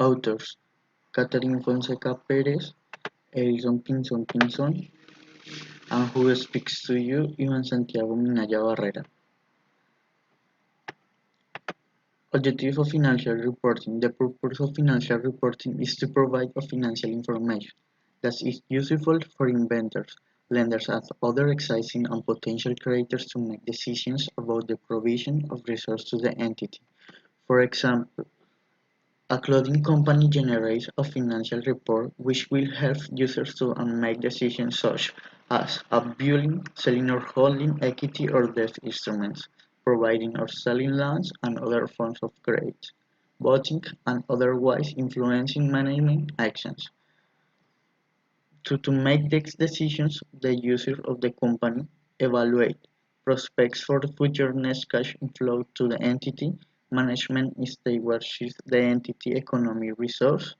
Authors: Catherine Fonseca Perez, Edison Pinzón, and Who Speaks to You, Ivan Santiago Minaya Barrera. Objective of financial reporting: the purpose of financial reporting is to provide financial information that is useful for investors, lenders, and other existing and potential creditors to make decisions about the provision of resources to the entity. For example, a clothing company generates a financial report which will help users to make decisions such as buying, selling or holding equity or debt instruments, providing or selling loans and other forms of credit, voting and otherwise influencing management actions. To make these decisions, the users of the company evaluate prospects for the future net cash inflow to the entity, management stewardship the entity economic resource.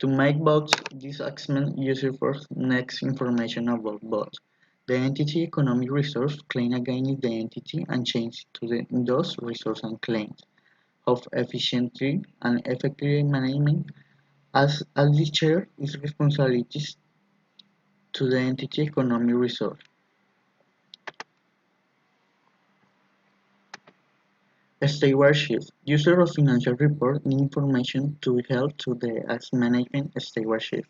To make both these assessments useful for next information about both the entity economic resource claim against the entity and change to those resources and claims of efficiently and effectively management as the chair is responsibilities to the entity economic resource. Stewardship: User of financial report need information to help to the as management stewardship.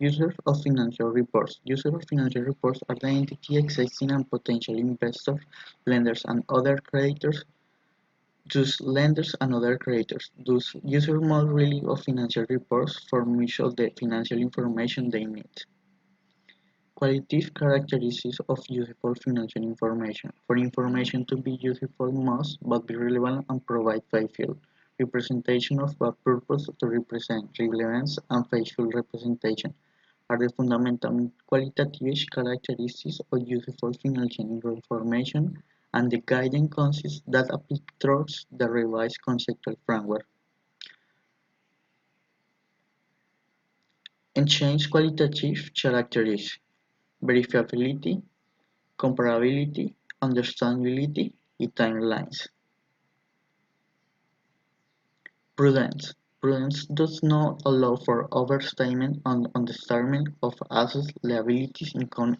Users of financial reports: Users of financial reports are the entity existing and potential investors, lenders and other creditors. Those lenders and other creditors. Those users must rely on financial reports for much of the financial information they need. Qualitative characteristics of useful financial information. For information to be useful must both be relevant and provide faithful representation of a purpose to represent. Relevance and faithful representation are the fundamental qualitative characteristics of useful financial information and the guiding concepts that apply towards the revised conceptual framework. And change qualitative characteristics: verifiability, comparability, understandability, and timelines. Prudence. Prudence does not allow for overstatement and understatement of assets, liabilities, income,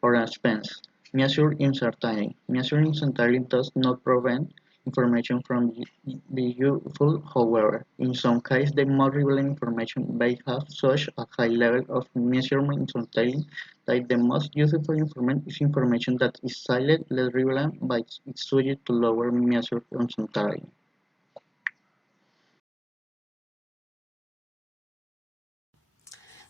or expense. Measured uncertainty. Measured uncertainty does not prevent information from being useful, however. In some cases, the more relevant information may have such a high level of measurement uncertainty that the most useful information is information that is slightly less relevant but is subject to lower measured uncertainty.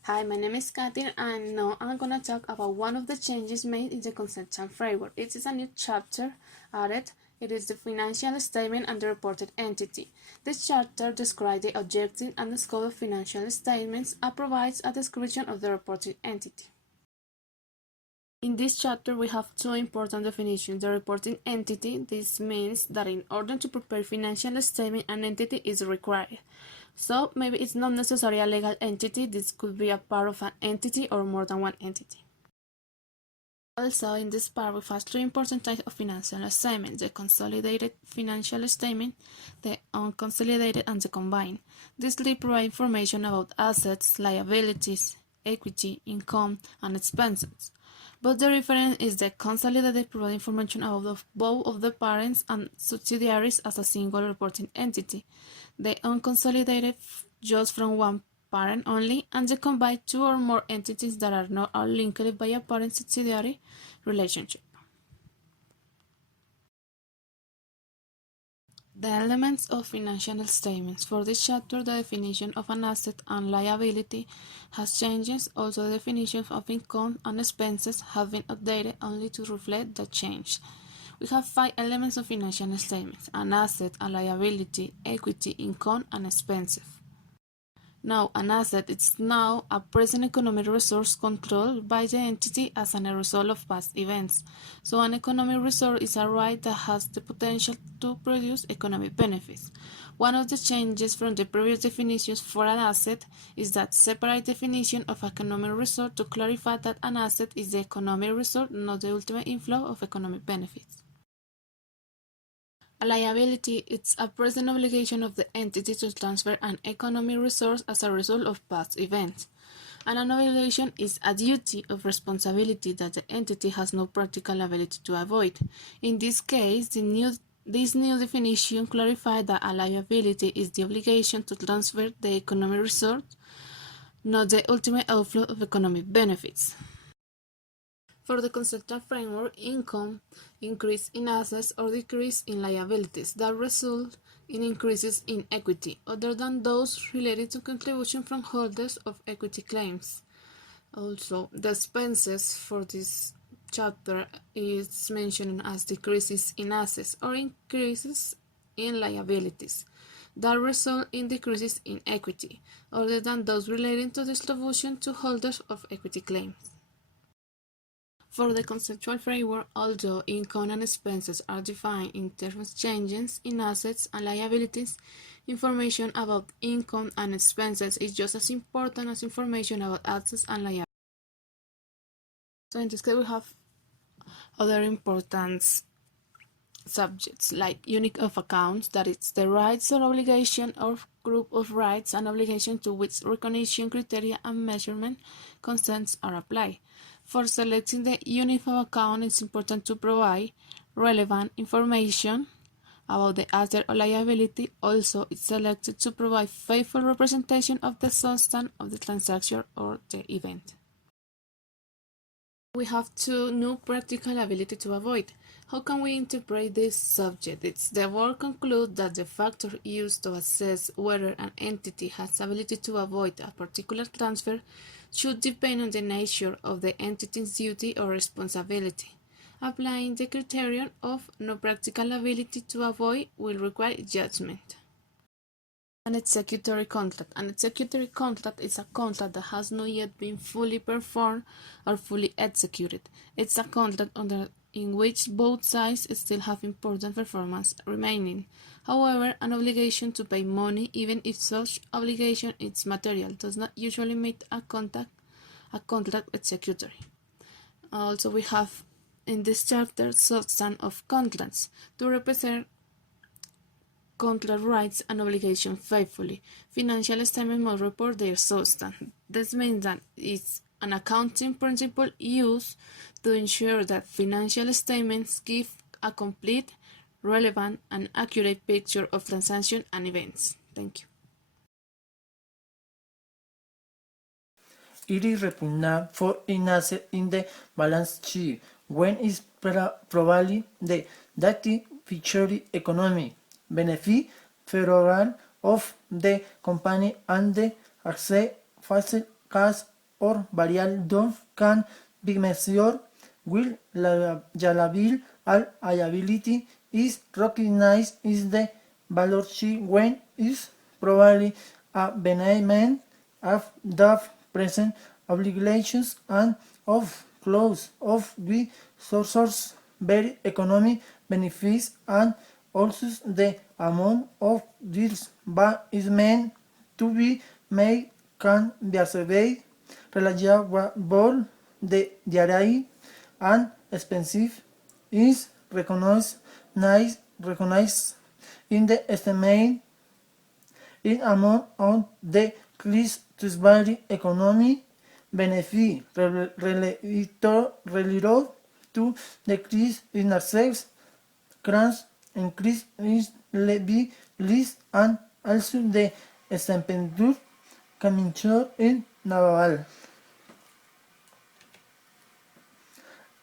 Hi, my name is Katin, and now I'm gonna talk about one of the changes made in the conceptual framework. It is a new chapter added. It is the financial statement and the reported entity. This chapter describes the objective and the scope of financial statements and provides a description of the reported entity. In this chapter, we have two important definitions. The reporting entity. This means that in order to prepare financial statement, an entity is required. So maybe it's not necessarily a legal entity. This could be a part of an entity or more than one entity. Also, in this part, we have three important types of financial statements: the consolidated financial statement, the unconsolidated, and the combined. These provide information about assets, liabilities, equity, income, and expenses. But the difference is the consolidated provides information about both of the parents and subsidiaries as a single reporting entity. The unconsolidated just from one parent only, and the combined two or more entities that are not all linked by a parent-subsidiary relationship. The elements of financial statements. For this chapter, the definition of an asset and liability has changed. Also, the definitions of income and expenses have been updated only to reflect the change. We have 5 elements of financial statements: an asset, a liability, equity, income, and expenses. Now, an asset is now a present economic resource controlled by the entity as a result of past events. So an economic resource is a right that has the potential to produce economic benefits. One of the changes from the previous definitions for an asset is that separate definition of economic resource to clarify that an asset is the economic resource, not the ultimate inflow of economic benefits. A liability is a present obligation of the entity to transfer an economic resource as a result of past events. And an obligation is a duty of responsibility that the entity has no practical ability to avoid. In this case, this new definition clarifies that a liability is the obligation to transfer the economic resource, not the ultimate outflow of economic benefits. For the conceptual framework, income, increase in assets or decrease in liabilities that result in increases in equity, other than those related to contribution from holders of equity claims. Also, the expenses for this chapter is mentioned as decreases in assets or increases in liabilities that result in decreases in equity, other than those relating to distribution to holders of equity claims. For the conceptual framework, although income and expenses are defined in terms of changes in assets and liabilities, information about income and expenses is just as important as information about assets and liabilities. So in this case, we have other important subjects like unit of accounts, that is the rights or obligation or group of rights and obligation to which recognition criteria and measurement consents are applied. For selecting the unit of account, it's important to provide relevant information about the asset or liability. Also, it's selected to provide faithful representation of the substance of the transaction or the event. We have to know practical ability to avoid. How can we interpret this subject? It's the work concludes that the factor used to assess whether an entity has ability to avoid a particular transfer should depend on the nature of the entity's duty or responsibility. Applying the criterion of no practical ability to avoid will require judgment. An executory contract. An executory contract is a contract that has not yet been fully performed or fully executed. It's a contract in which both sides still have important performance remaining. However, an obligation to pay money, even if such obligation is material, does not usually make a contract executory. Also, we have in this chapter substance of contracts to represent contract rights and obligations faithfully. Financial statements must report their substance. This means that it's an accounting principle used to ensure that financial statements give a complete, relevant, and accurate picture of transactions and events. Thank you. It is repugnant for an asset in the balance sheet when it's probably the data feature economy benefit favorable of the company and the access facile cash or variable can be measured with liability and liability is recognized in the balance sheet when is probably a benefit of the present obligations and of close of the sources very economic benefits and also the amount of this is meant to be made can be surveyed reliable the array and expensive is recognized in the estimate in amount on the list to vary economy benefit related to decrease in assets grants increase in levy list and also the expenditure commission in naval.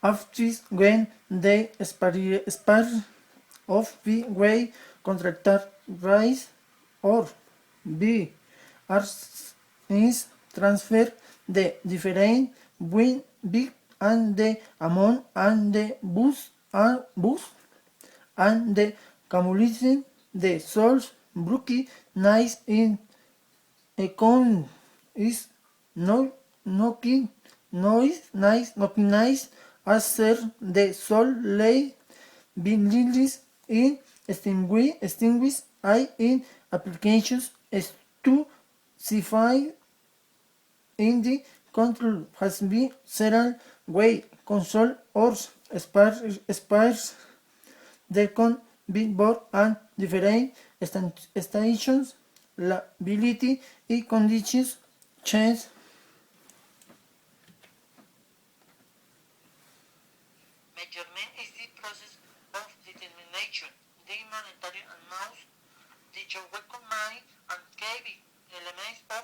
After when they expire of the way contractor rise or B are is transfer the difference between B and the amount and the bus and the cumulative the source brookie nice in account is no knocking knocking nice as ser the sol lay being released in extinguish I in applications is to certify in the control has been several way console or spars the billboard and different stations, liability and conditions change. Measurement is the process of determination, the monetary amounts, the recognize and key elements of